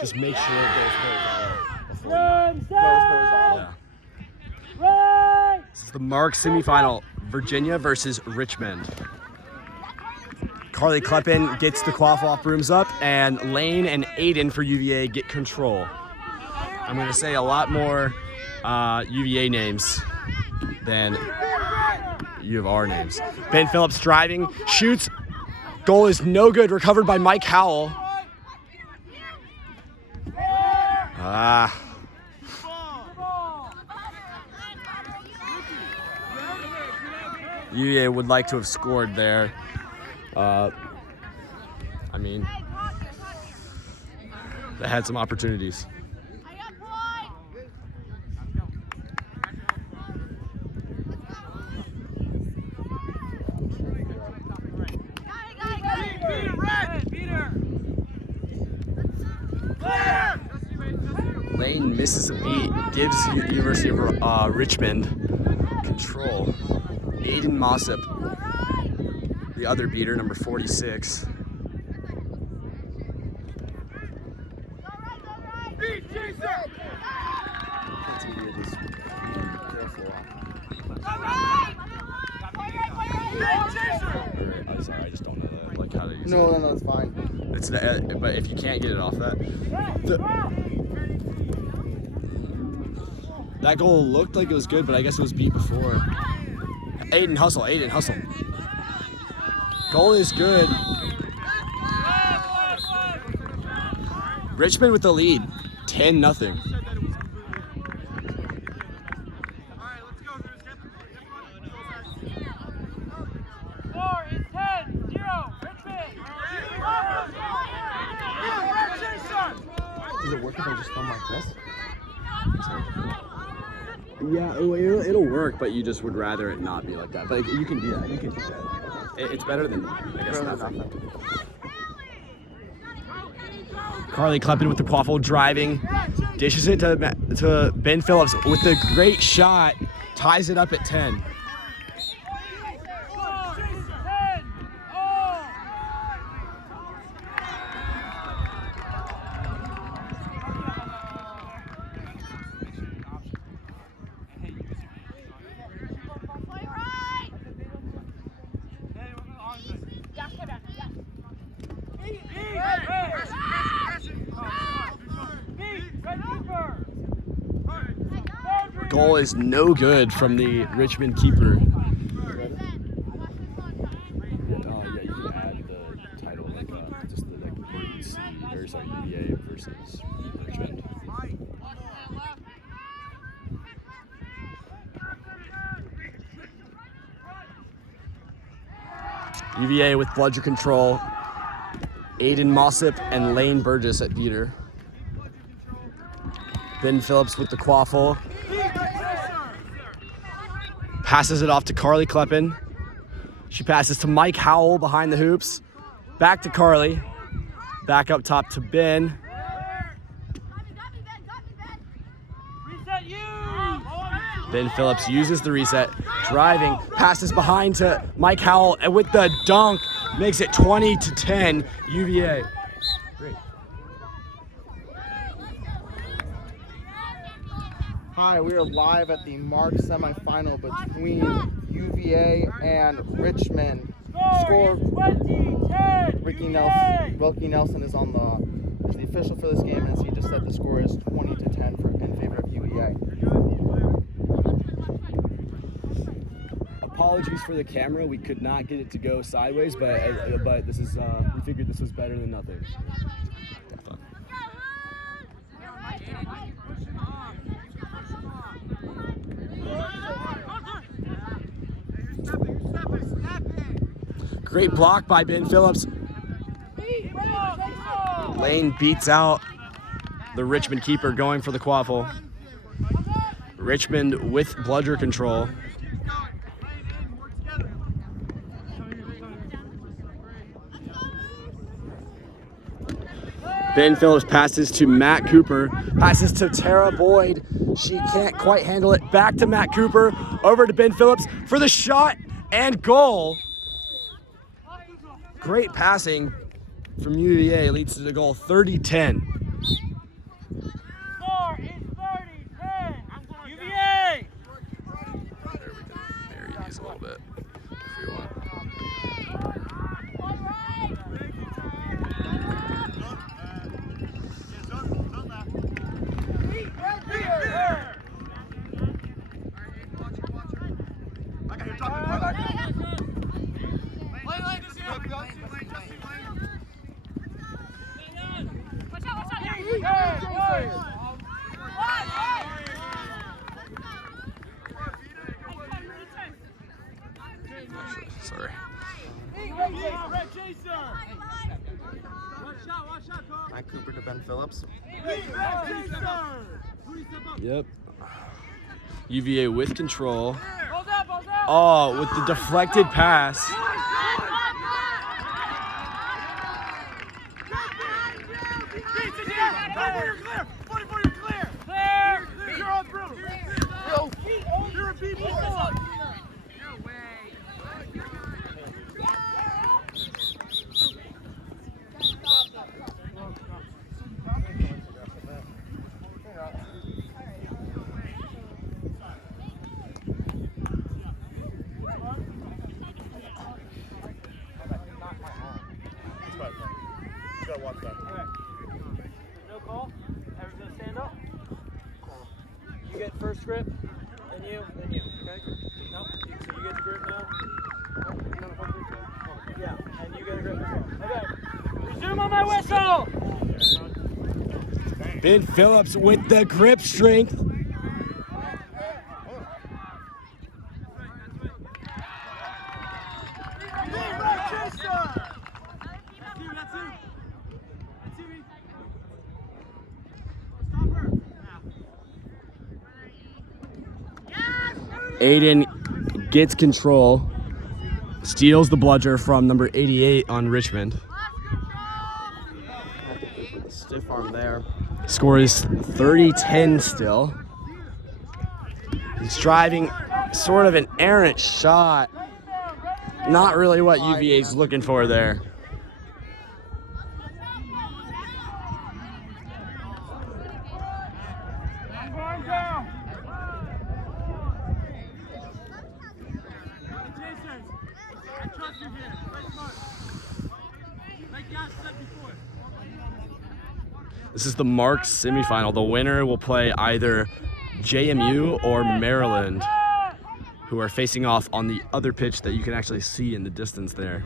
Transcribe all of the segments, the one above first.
just make sure it goes horizontal before Goes horizontal. Yeah. This is the MARC semifinal, Virginia versus Richmond. Carly Kleppen gets the quaff-off brooms up, and Lane and Aiden for UVA get control. I'm going to say a lot more UVA names than U of R names. Ben Phillips driving, shoots, goal is no good, recovered by Mike Howell. UVA would like to have scored there. I mean, they had some opportunities. Lane misses a beat, gives University of Richmond control. Aiden Mossip, the other beater, number 46. I'm sorry, I just don't know like how to use it. No, it's fine. It's but if you can't get it off that, that goal looked like it was good, but I guess it was beat before. Aiden hustle. Goal is good. Richmond with the lead, 10-0. Does it work if I just film like this? Yeah, it'll work, but you just would rather it not be like that. But you can do that. You can do that. It's better than, I guess, nothing. Carly Kleppen with the quaffle driving, dishes it to Ben Phillips with the great shot, ties it up at 10. Goal is no good from the Richmond keeper. Yeah, you can add the title, like just the UC, or sorry, UVA versus Richmond. UVA with bludger control. Aiden Mossip and Lane Burgess at beater. Ben Phillips with the quaffle. Passes it off to Carly Kleppen. She passes to Mike Howell behind the hoops. Back to Carly. Back up top to Ben. Ben Phillips uses the reset. Driving, passes behind to Mike Howell, and with the dunk, makes it 20-10 UVA. Great. Hi, we are live at the MARC semifinal between UVA and Richmond. Score 20-10. Wilkie Nelson is the official for this game, as he just said the score is 20-10 in favor of UVA. Apologies for the camera. We could not get it to go sideways, but this is we figured this was better than nothing. Great block by Ben Phillips. Lane beats out the Richmond keeper going for the quaffle. Richmond with bludger control. Ben Phillips passes to Matt Cooper, passes to Tara Boyd. She can't quite handle it. Back to Matt Cooper, over to Ben Phillips for the shot and goal. Great passing from UVA leads to the goal, 30-10. Sorry. Matt Cooper to Ben Phillips. Yep. UVA with control. Oh, with the deflected pass. No call. Everyone's gonna stand up. You get first grip, then you, okay? No? So you get the grip now. Yeah, and you get a grip as well. Okay. Resume on my whistle! Ben Phillips with the grip strength. Aiden gets control, steals the bludger from number 88 on Richmond. Stiff arm there. Score is 30-10 still. He's driving sort of an errant shot. Not really what UVA's looking for there. This is the MARC semifinal. The winner will play either JMU or Maryland, who are facing off on the other pitch that you can actually see in the distance there.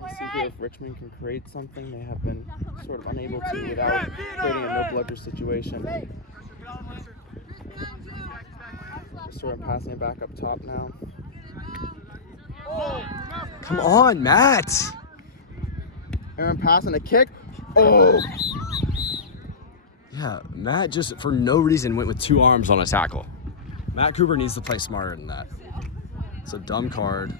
Let's see here if Richmond can create something. They have been sort of unable to without creating a no bludger situation. Sort of passing it back up top now. Come on, Matt! Aaron passing a kick. Oh! Yeah, Matt just for no reason went with two arms on a tackle. Matt Cooper needs to play smarter than that. It's a dumb card.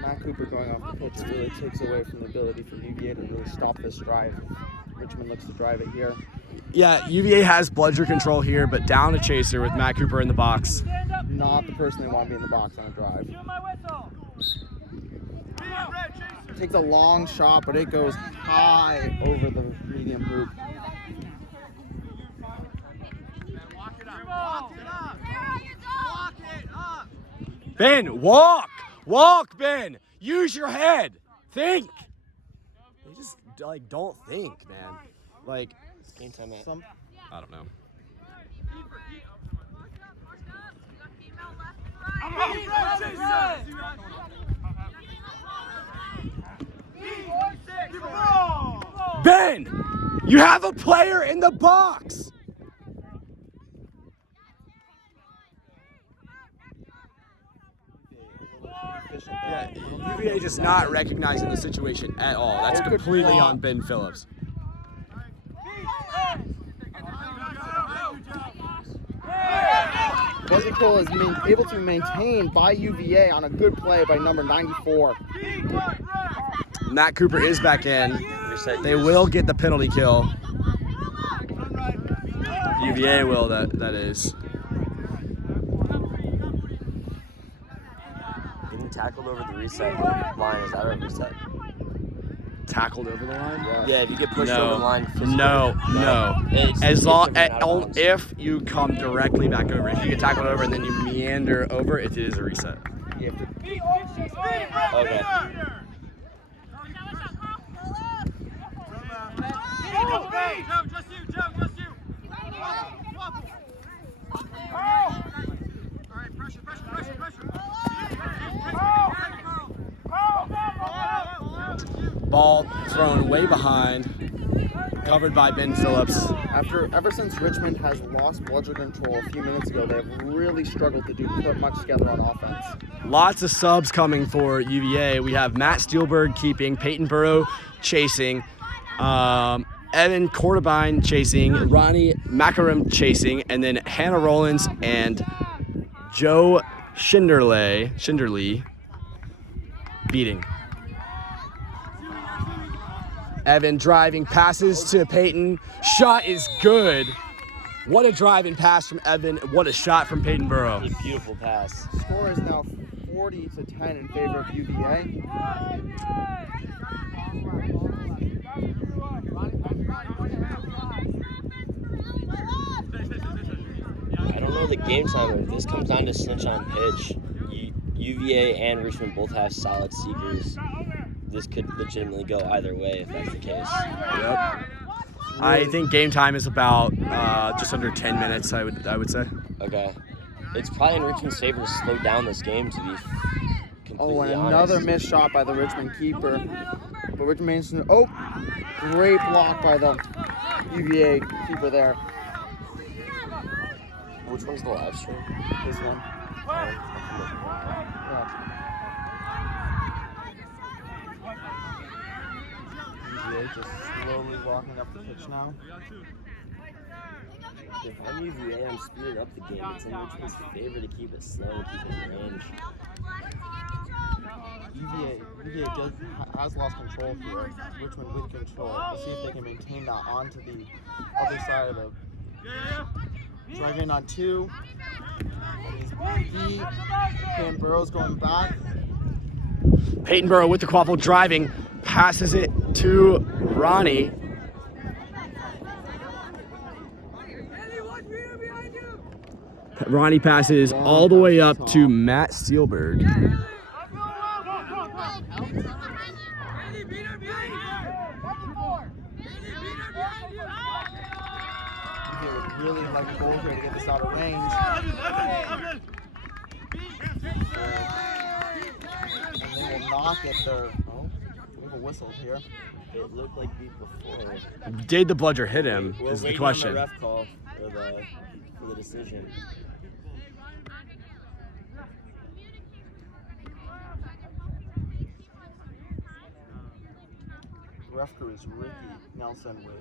Matt Cooper going off the pitch really takes away from the ability for UVA to really stop this drive. Richmond looks to drive it here. Yeah, UVA has bludger control here, but down a chaser with Matt Cooper in the box. Not the person they want to be in the box on a drive. Takes a long shot, but it goes high over the medium hoop. Ben, walk! Walk, Ben! Use your head! Think! They just, like, don't think, man. Like, Game time at some. I don't know. Ben! You have a player in the box! Yeah, UVA just not recognizing the situation at all. That's completely on Ben Phillips. Buzzy Cole is able to be maintained by UVA on a good play by number 94. Matt Cooper is back in. They will get the penalty kill. UVA will, that is. Getting tackled over the reset line, is that a reset? Tackled over the line? Yeah, if you get pushed over the line physically. No. It's As long different out of bounds. if you come directly back over. If you get tackled over and then you meander over, it is a reset. You have to Okay. All right, pressure. Ball thrown way behind, covered by Ben Phillips. Ever since Richmond has lost bludger control a few minutes ago, they've really struggled to put much together on offense. Lots of subs coming for UVA. We have Matt Steelberg keeping, Peyton Burrow chasing, Evan Cordabine chasing, Ronnie Macarum chasing, and then Hannah Rollins and Joe Schinderly beating. Evan driving, passes to Peyton. Shot is good. What a driving pass from Evan. What a shot from Peyton Burrow. A beautiful pass. Score is now 40-10 in favor of UVA. I don't know the game time, but if this comes down to snitch on pitch, UVA and Richmond both have solid seekers. This could legitimately go either way if that's the case. Yep. I think game time is about just under 10 minutes, I would say. Okay. It's probably in Richmond's favor to slow down this game, to be completely And another honest. missed shot by the Richmond keeper. But Richmond Mason, great block by the UVA keeper there. Which one's the live stream? This one. Yeah. UVA just slowly walking up the pitch now. If I'm UVA, I'm speeding up the game. It's in Richmond's favor to keep it slow and keep it in range. UVA has lost control here. Richmond with control. Let's see if they can maintain that onto the other side of the drive in on 2. He's beat. Peyton Burrow's going back. Peyton Burrow with the quaffle driving, passes it to Ronnie. Ronnie passes all the way up to Matt Steelberg. Really like a goal here to get this out of range. And they will not get their. Oh, we have a whistle here. It looked like beat before. Did the bludger hit him? We're Is the waiting question. on the ref call for the decision. Ref crew is Ricky Nelson with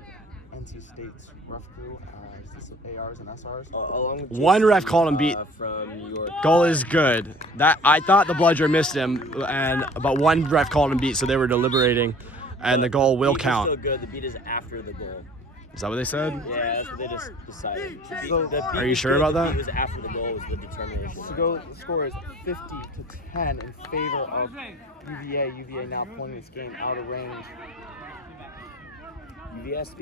NC State's ref crew. Is this ARs and SRs? Along with One Jason, ref called him beat. From New York. Goal is good. That I thought the bludger missed him, but one ref called him beat, so they were deliberating, and the goal will Beat is count. still good. The beat is after the goal. Is that what they said? Yeah, that's what they just decided. So- The beat Are you was sure good, about the that? beat was after the goal was the determination. The score is 50-10 in favor of UVA. UVA now pulling this game out of range. UVA has to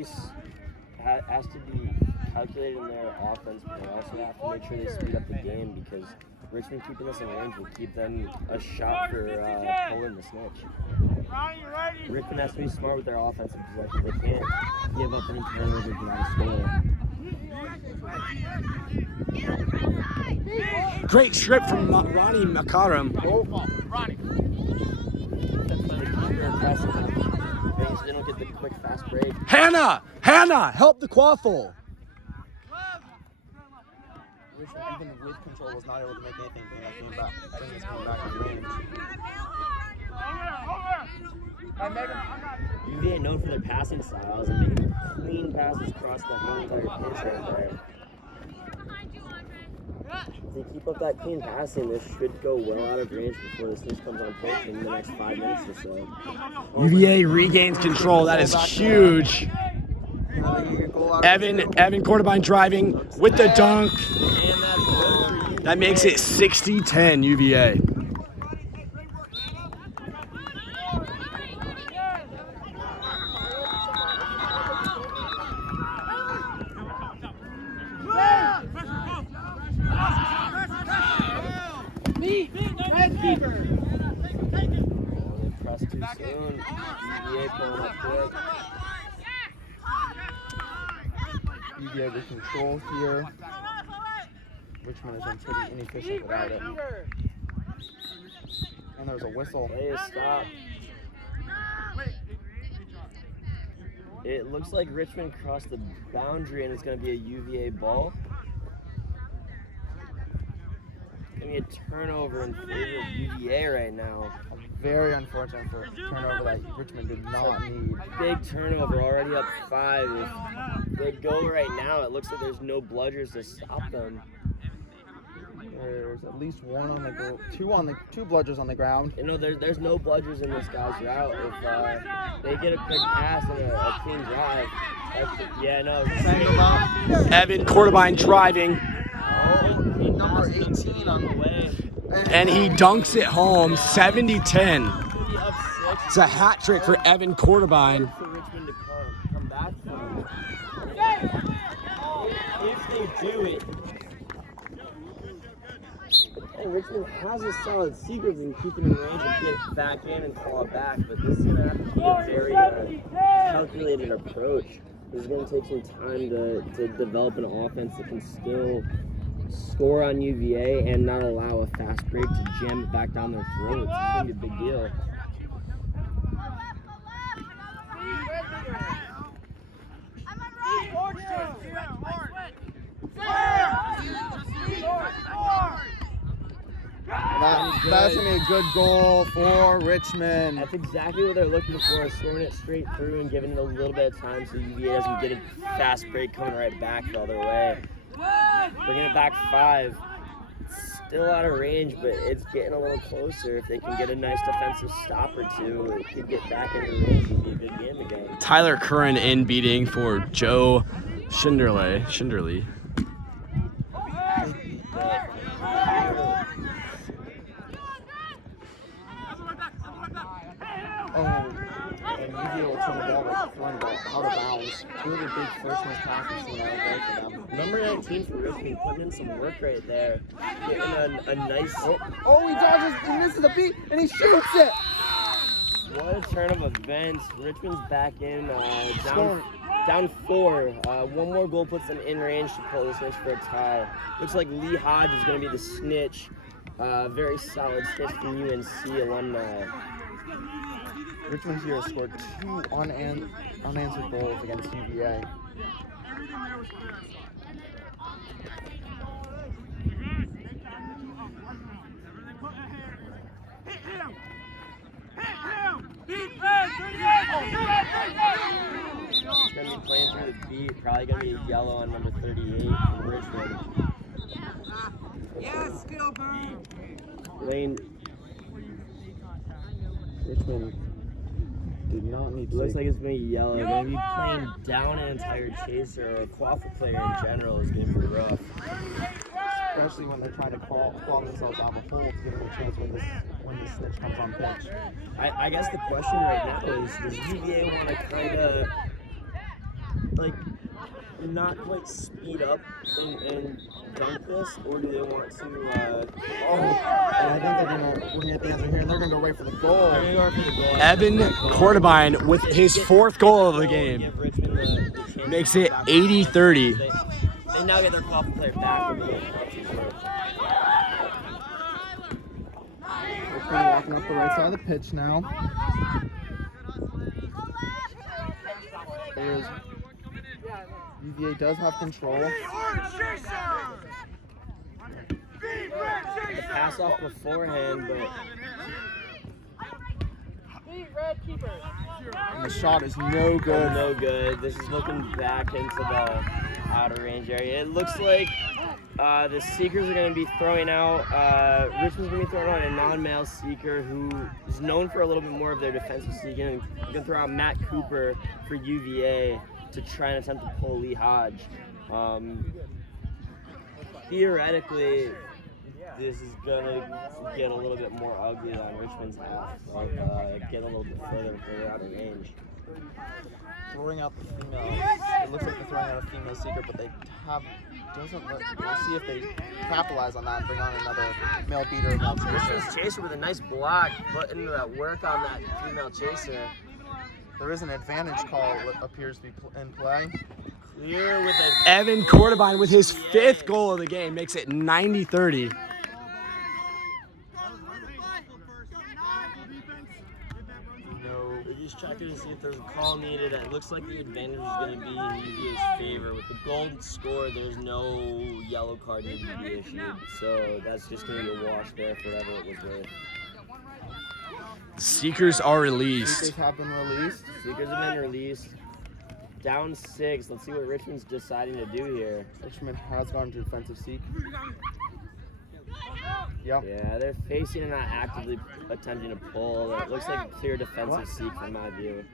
be calculated in their offense, but they also have to make sure they speed up the game because Richmond keeping this in range will keep them a shot for pulling the snitch. Richmond has to be smart with their offensive possession. They can't give up any turnovers and score. Great strip from Ronnie Macarum. They don't get the quick fast break. Hannah, help the quaffle. Richmond, even with control, was not able to make anything bring this game back in range. UVA known for their passing styles and making clean passes across the whole entire pitch right there. If they keep up that clean passing, this should go well out of range before the snitch comes on pitch in the next 5 minutes or so. UVA regains control. That is huge. Evan Cordabine driving with the dunk. And that's good for That makes it 60-10 UVA. Press too soon. UVA pulling up quick. UVA with control here. Richmond has been pretty inefficient without it. And there's a whistle. Play is stopped. It looks like Richmond crossed the boundary and it's going to be a UVA ball. It's going to be a turnover in favor of UVA right now. Very unfortunate for turnover that Richmond did not need. Big turnover, already up 5. If they go right now, it looks like there's no bludgers to stop them. There's at least one on the two bludgers on the ground. You know, there's no bludgers in this guy's route. If they get a quick pass and a clean drive, yeah, no. Evan Quarterbine driving, Number 18 on the way. and he dunks it home, 70-10. It's a hat trick for Evan Quarterbine. For Richmond to come back from. If they do it. And Richmond has a solid secret in keeping in range and get back in and claw back, but this is going to have to be a very calculated approach. This is going to take some time to develop an offense that can still score on UVA and not allow a fast break to jam it back down their throats. It's going to be a big deal. That's going to be a good goal for Richmond. That's exactly what they're looking for, scoring it straight through and giving it a little bit of time so UVA doesn't get a fast break coming right back the other way. Bringing it back 5. Still out of range, but it's getting a little closer. If they can get a nice defensive stop or two, it could get back into range and be a good game again. Tyler Curran in beating for Joe Schinderly. And UVA will turn the ball out of bounds. Two of the big first miss passes in that for them. Number 19 for Richmond putting in some work right there. Getting a nice... Oh, he dodges, he misses the beat, and he shoots it! What a turn of events. Richmond's back in, down 4. One more goal puts them in range to pull the snitch for a tie. Looks like Lee Hodge is going to be the snitch. Very solid snitch from UNC alumni. Richmond here scored 2 unanswered goals against UVA. He's going to be playing through the beat. Probably going to be a yellow on number 38 from Richmond. Yes, skill burn. Lane. Richmond did not need to. Looks like it's going to be yellow. They're going to be playing down an entire chaser or a quaffle player in general is going to be rough. Especially when they're trying to claw themselves out of the hole to give them a chance when this snitch comes on pitch. I guess the question right now is, does UVA want to kind of, like, not quite speed up and dunk this, or do they want to, And I think we're going to get the answer here, and they're going to go right for the goal. they're going to go for the goal. Evan Quarterbine with his 4th goal of the game. Give Richmond the chance Makes to it back 80-30. They now get their quaffle player back. Richmond walking up the right side of the pitch now. There's UVA does have control. The pass off beforehand, but And the shot is no good. no good. This is looking back into the outer range area. It looks like the Seekers are going to be throwing out, Richmond's going to be throwing out a non-male Seeker who is known for a little bit more of their defensive seeking. And they're going to throw out Matt Cooper for UVA to try and attempt to pull Lee Hodge. Theoretically, this is going to get a little bit more ugly on Richmond's half, get a little bit further and further out of range. Throwing out the female. It looks like they're throwing out a female Seeker, but they doesn't let. We'll see if they capitalize on that and bring on another male beater or male chaser. Richmond's chaser with a nice block, put into that work on that female chaser. There is an advantage call that appears to be in play. Clear with a Evan Quarterbine with his 5th goal of the game makes it 90-30. They're just checking to see if there's a call needed. It looks like the advantage is going to be in UVA's favor. With the goal score, there's no yellow card needed to be issued. So that's just going to be a wash there for whatever it was worth. Seekers are released. Seekers have been released. Seekers have been released. Down 6. Let's see what Richmond's deciding to do here. Richmond has gone to defensive seek. Yep. Yeah, they're facing and not actively attempting to pull. It looks like a clear defensive seek from my view.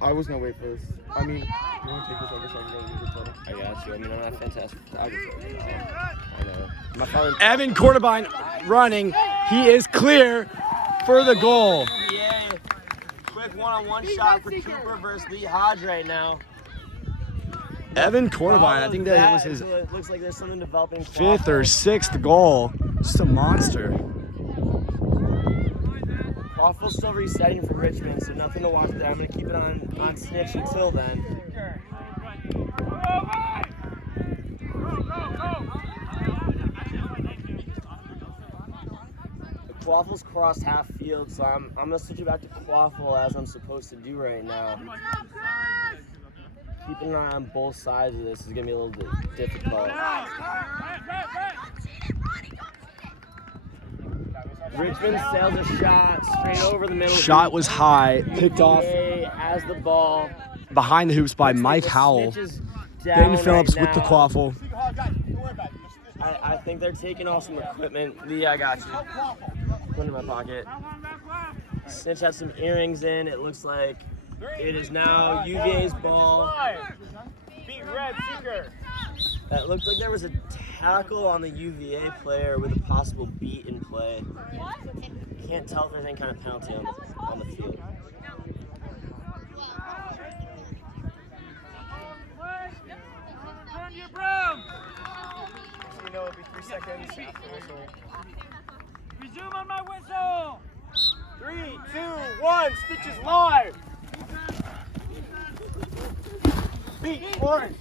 I was gonna wait for this. I mean, you want to take this over so I can go use the photo? I got you. I mean, I'm not fantastic photographer. I know. My father. Evan Quarterbine running. He is clear for the goal. Yeah. Quick one-on-one shot for Cooper versus Lee Hodge right now. Evan Quarterbine, I think that was his It looks like there's something developing. 5th or 6th goal. Just a monster. Waffle's still resetting for Richmond, so nothing to watch there. I'm going to keep it on snitch until then. The Quaffle's crossed half field, so I'm going to switch it back to Quaffle as I'm supposed to do right now. Keeping an eye on both sides of this is going to be a little bit difficult. Richmond sails a shot straight over the middle. Shot was high, picked off Has the ball. behind the hoops by Mike Howell. Ben Phillips with the quaffle. I think they're taking off some equipment. Yeah, I got you. Put it in my pocket. Snitch has some earrings in. It looks like it is now UVA's ball. Beat red, Seeker. That looked like there was a tackle on the UVA player with a possible beat in play. Can't tell if there's any kind of penalty on the field. Turn your broom. So you know it'll be 3 seconds after whistle. Resume on my whistle. 3, 2, 1. Stitches live. Beat one.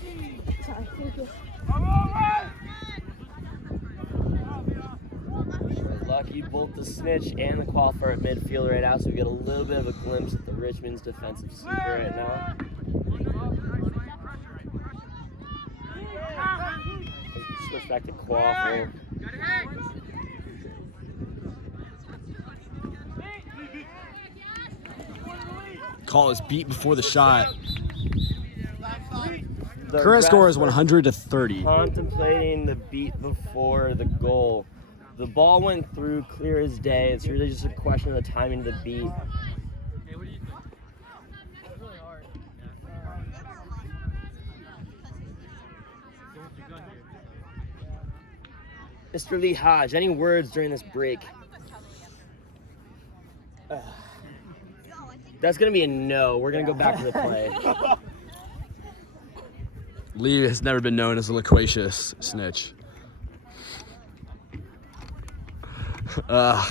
Lucky both the snitch and the qualifier at midfield right now, so we get a little bit of a glimpse at the Richmond's defensive seeker right now. Switch back to qualifier. Call is beat before the shot. The Current score is refs are 100-30. contemplating the beat before the goal. The ball went through clear as day. It's really just a question of the timing of the beat. Mr. Lee Hodge, any words during this break? That's going to be a no. We're going to go back to the play. Lee has never been known as a loquacious snitch. What?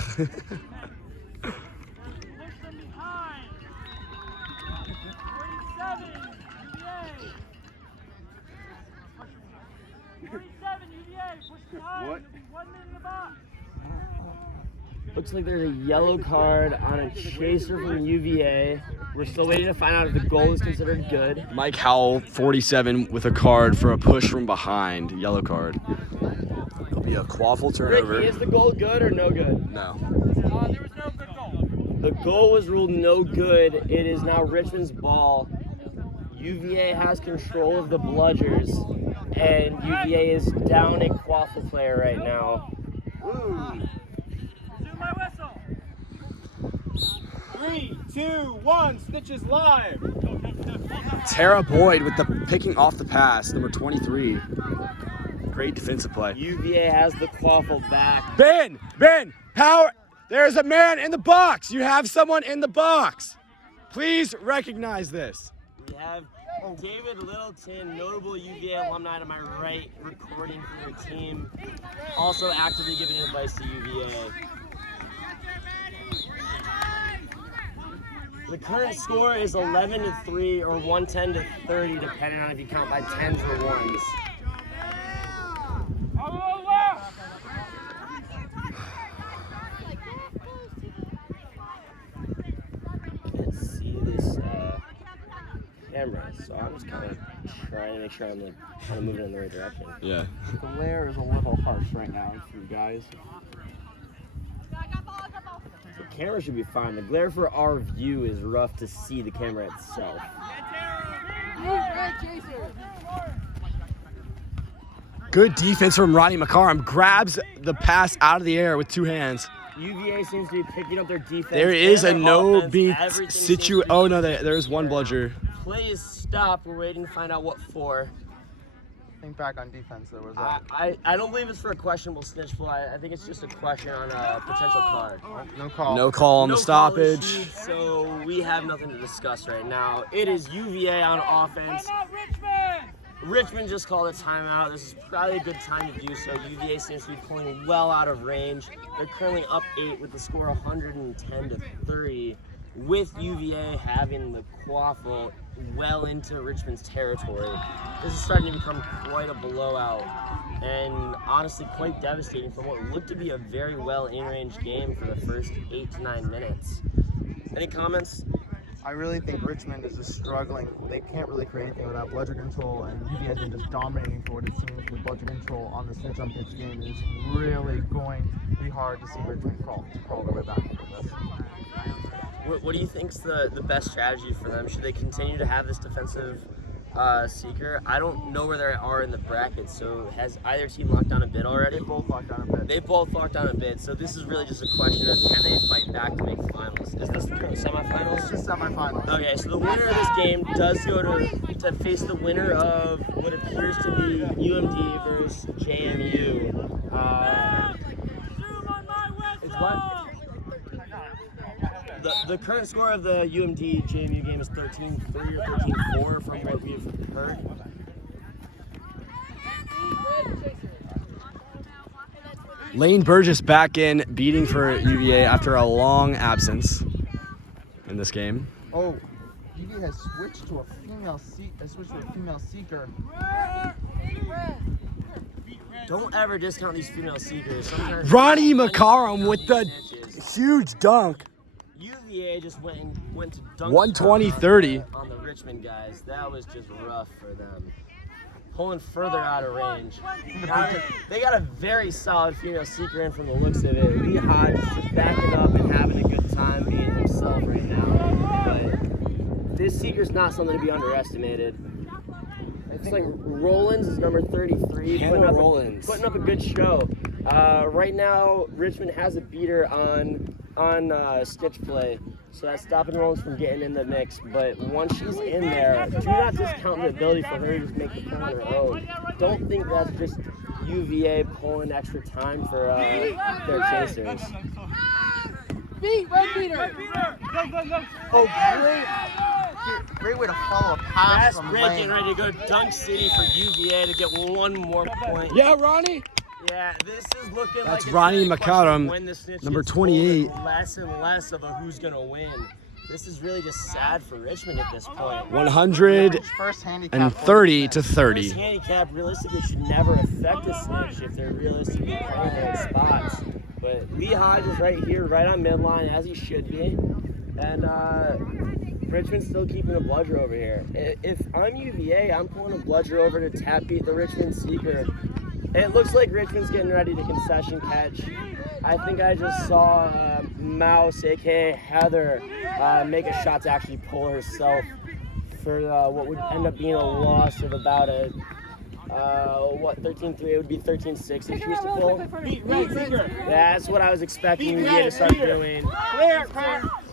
Looks like there's a yellow card on a chaser from UVA. We're still waiting to find out if the goal is considered good. Mike Howell, 47, with a card for a push from behind. Yellow card. It'll be a quaffle turnover. Ricky, is the goal good or no good? No. There was no good goal. The goal was ruled no good. It is now Richmond's ball. UVA has control of the bludgers, and UVA is down a quaffle player right now. Resume my whistle. 3, 2, 1. Stitches live. Tara Boyd with the picking off the pass, number 23. Great defensive play. UVA has the quaffle back. Ben, power. There's a man in the box. You have someone in the box. Please recognize this. We have David Littleton, notable UVA alumni to my right, recording for your team. Also actively giving advice to UVA. The current score is 11-3 or 110-30, depending on if you count by tens or ones. Can't cameras, so I'm just kind of trying to make sure I'm like kind of moving in the right direction. Yeah. The glare is a little harsh right now for you guys. The camera should be fine. The glare for our view is rough to see the camera itself. Good defense from Ronnie McCarrum. Grabs the pass out of the air with 2 hands. UVA seems to be picking up their defense. There is a and their no offense. beat Everything seems situ. to be- Oh no, there's one bludger. Play is stopped. We're waiting to find out what for. Think back on defense. There was I don't believe it's for a questionable snitch play. I think it's just a question on a potential card. no call. No call on No the call stoppage. issued, so we have nothing to discuss right now. It is UVA on offense. Richmond just called a timeout. This is probably a good time to do so. UVA seems to be pulling well out of range. They're currently up 8 with the score 110-30, with UVA having the quaffle well into Richmond's territory. This is starting to become quite a blowout and honestly quite devastating from what looked to be a very well in-range game for the first 8 to 9 minutes. Any comments? I really think Richmond is just struggling. They can't really create anything without bludger control, and UVA has been just dominating for what it seems with bludger control on the snitch on pitch game. It's really going to be hard to see Richmond crawl their way back into this. What do you think's the best strategy for them? Should they continue to have this defensive seeker? I don't know where they are in the bracket, so has either team locked down a bid already? They both locked down a bid. They both locked down a bid, so this is really just a question of can they fight back to make the finals. Is this the current semifinals? It's just semifinals. Okay, so the winner of this game does go to face the winner of what appears to be UMD versus JMU. It's what? The current score of the UMD JMU game is 13-3 or 13-4 from what we've heard. Lane Burgess back in, beating for UVA after a long absence in this game. Oh, UVA has switched to a female seeker. Don't ever discount these female seekers. Sometimes Ronnie McCarrum with the huge dunk. UVA just went to dunk 120-30. on the Richmond guys. That was just rough for them. Pulling further out of range. They got a very solid female seeker in from the looks of it. Lee Hodge just backing up and having a good time being himself right now. But this seeker's not something to be underestimated. It's like Rollins is number 33, putting up a good show. Right now, Richmond has a beater on stitch play, so that's stopping Rollins from getting in the mix. But once she's in there, do not discount the ability for her to just make the pull on her own. Don't think that's just UVA pulling extra time for their chasers. Great way to follow a pass Fast from break, Lane. getting ready to go to Dunk City for UVA to get one more point. Yeah, Ronnie. Yeah, this is looking That's like it's Ronnie really a question McCallum, of when the snitch number gets 28. pulled and less and less of a who's gonna win. This is really just sad for Richmond at this point. 130 First handicap. to 30. This handicap realistically should never affect a snitch if they're realistically playing their spots. But Lee Hodge is right here, right on midline, as he should be. And Richmond's still keeping a bludger over here. If I'm UVA, I'm pulling a bludger over to tap beat the Richmond seeker. It looks like Richmond's getting ready to concession catch. I think I just saw Mouse, aka Heather, make a shot to actually pull herself for what would end up being a loss of about 13-3. It would be 13-6 if she was to pull. That's what I was expecting UVA to start doing.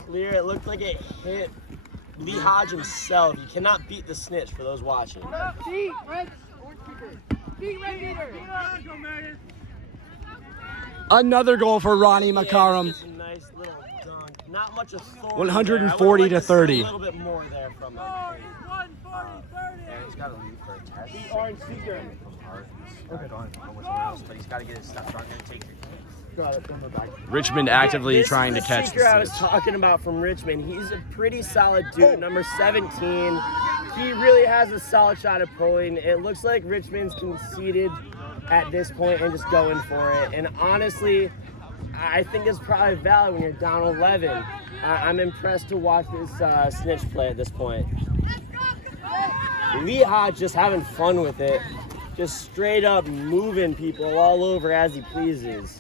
Clear. It looked like it hit Lee Hodge himself. You cannot beat the snitch for those watching. Another goal for Ronnie McCarrum. Just a nice little dunk. Not much authority 140 there. I would like to 30. see a little bit more there from him. He's got to leave for a test. The orange seeker. But he's got to get his stuff done and take your Richmond actively This trying to is catch the seeker I was the talking about from Richmond. He's a pretty solid dude, number 17. He really has a solid shot at pulling. It looks like Richmond's conceded at this point and just going for it. And honestly, I think it's probably valid when you're down 11. I'm impressed to watch this snitch play at this point. Lehigh just having fun with it. Just straight up moving people all over as he pleases.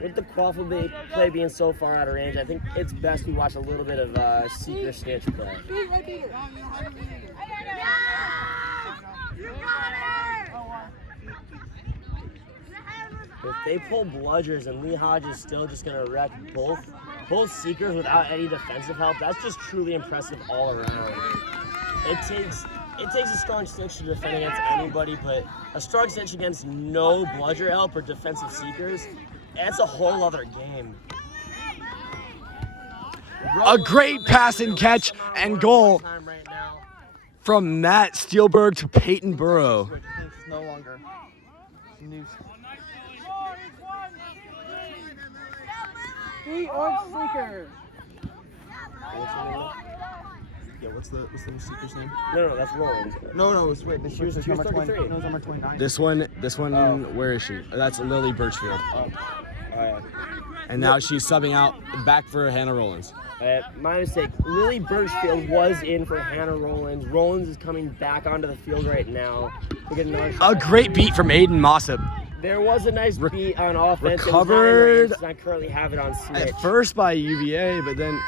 With the quaffle play being so far out of range, I think it's best we watch a little bit of seeker snitch play. If they pull bludgers and Lee Hodge is still just going to wreck both seekers without any defensive help, that's just truly impressive all around. It takes a strong snitch to defend against anybody, but a strong snitch against no bludger help or defensive seekers, that's a whole other game. A great pass and catch and goal from Matt Steelberg to Peyton Burrow. It's no longer news. Feet on Seeker. Yeah, what's the seeker's name? No, that's Rollins. No, it's wait. She was number 33. 20. No, it's number 29. This one, where is she? That's Lily Birchfield. And now she's subbing out back for Hannah Rollins. My mistake. Lily Birchfield was in for Hannah Rollins. Rollins is coming back onto the field right now. We'll get another shot. A great beat from Aiden Mossop. There was a nice beat on offense. Recovered. I currently have it on Switch. At first by UVA, but then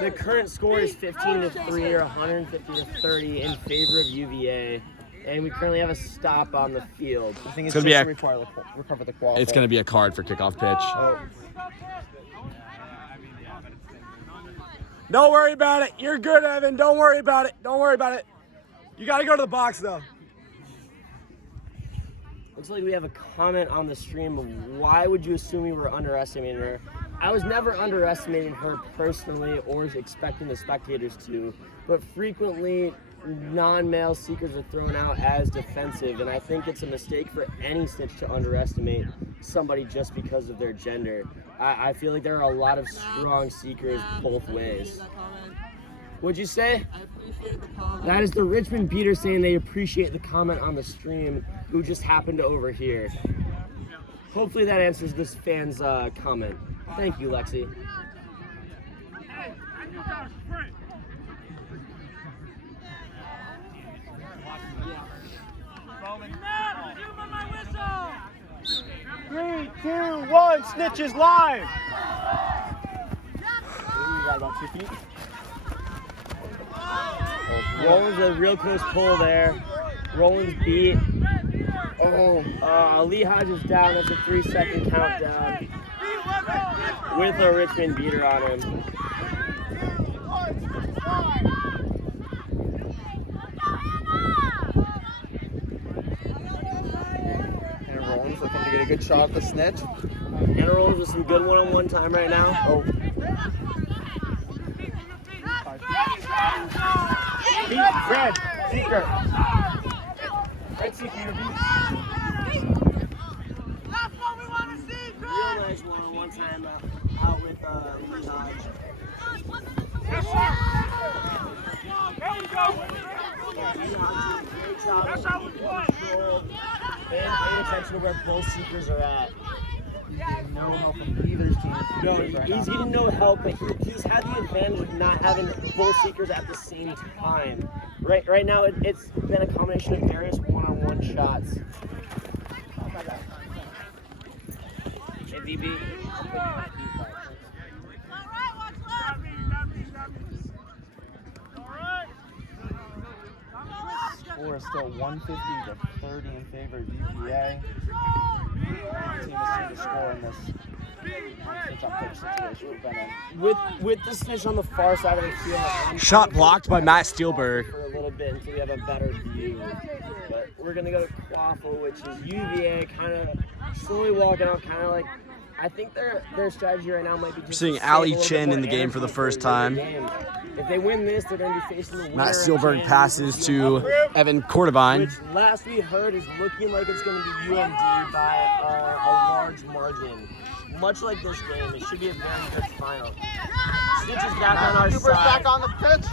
The current score is 15-3 or 150-30 in favor of UVA. And we currently have a stop on the field. I think It's gonna be just a- to recover the qual. it's going to be a card for kickoff pitch. Oh. Don't worry about it. You're good, Evan. Don't worry about it. Don't worry about it. You got to go to the box, though. Looks like we have a comment on the stream of why would you assume we were underestimating her? I was never underestimating her personally or expecting the spectators to, but frequently non-male seekers are thrown out as defensive, and I think it's a mistake for any snitch to underestimate somebody just because of their gender. I feel like there are a lot of strong seekers both ways. What'd you say? That is the Richmond beater saying they appreciate the comment on the stream, who just happened to overhear. Hopefully that answers this fan's comment. Thank you, Lexi. Three, 2, 1, snitches live. You got about 2 feet. Rollins a real close pull there. Rollins beat. Lee Hodge is down. That's a 3-second countdown with a Richmond beater on him. And Rollins looking to get a good shot at the snitch. Hannah Rollins with some good one-on-one time right now. Oh. Red, Seeker. Red Seeker, your beat. Real nice one-on-one time out with Lee Hodge. Great job. Control. Paying attention to where both seekers are at. No help from either team. No, he's getting no help, but he's had the advantage of not having both seekers at the same time. Right now, it's been a combination of various one-on-one shots. MVP. Score is still 150-30 in favor of UVA. The team has seen the score in this pitch situation we've been in. With the snitch on the far side of the field. Shot blocked by Matt Steelberg. For a little bit until we have a better view. But we're going to go to Quaffle, which is UVA kind of slowly walking out, kind of like, I think their strategy right now might be just Seeing to save Ali a little Chin bit in the more game for the energy first the time. game. If they win this, they're going to be facing the winner. Matt of Steelberg Chin, passes to Evan Cordovine. which last we heard is looking like it's going to be UMD by a large margin. Much like this game, it should be a very good final. Snitch is back on our Cooper's side. back on the pitch.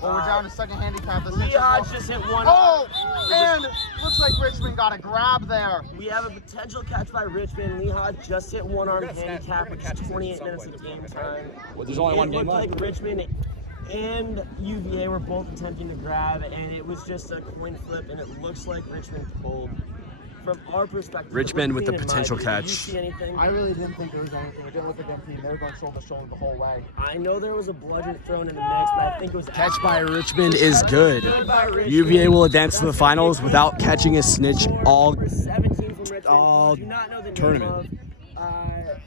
Oh, we're down to second handicap. The Lee snitch Hodge is just hit one. Oh, and looks like Richmond got a grab there. We have a potential catch by Richmond. Lee Hodge just hit one-arm handicap, which is 28 minutes of game time. Well, there's only one game It looked left. like Richmond and UVA were both attempting to grab, and it was just a coin flip, and it looks like Richmond pulled. From our perspective, Richmond with the looking in potential my view, did you catch. see anything? I really didn't think there was anything. It didn't look like anything. They were going shoulder to shoulder the whole way. I know there was a bludgeon thrown in the mix, but I think it was Catch by Richmond is good. by Richmond. UVA will advance to the finals without catching a snitch all. Number 17 from Richmond. all Do not know the tournament. name of.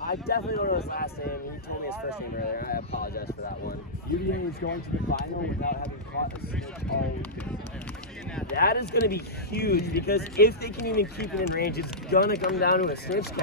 I definitely don't know his last name. He told me his first name earlier. I apologize for that one. UVA is going to the final without having caught a snitch all week. That is going to be huge because if they can even keep it in range, it's going to come down to a snitch catch.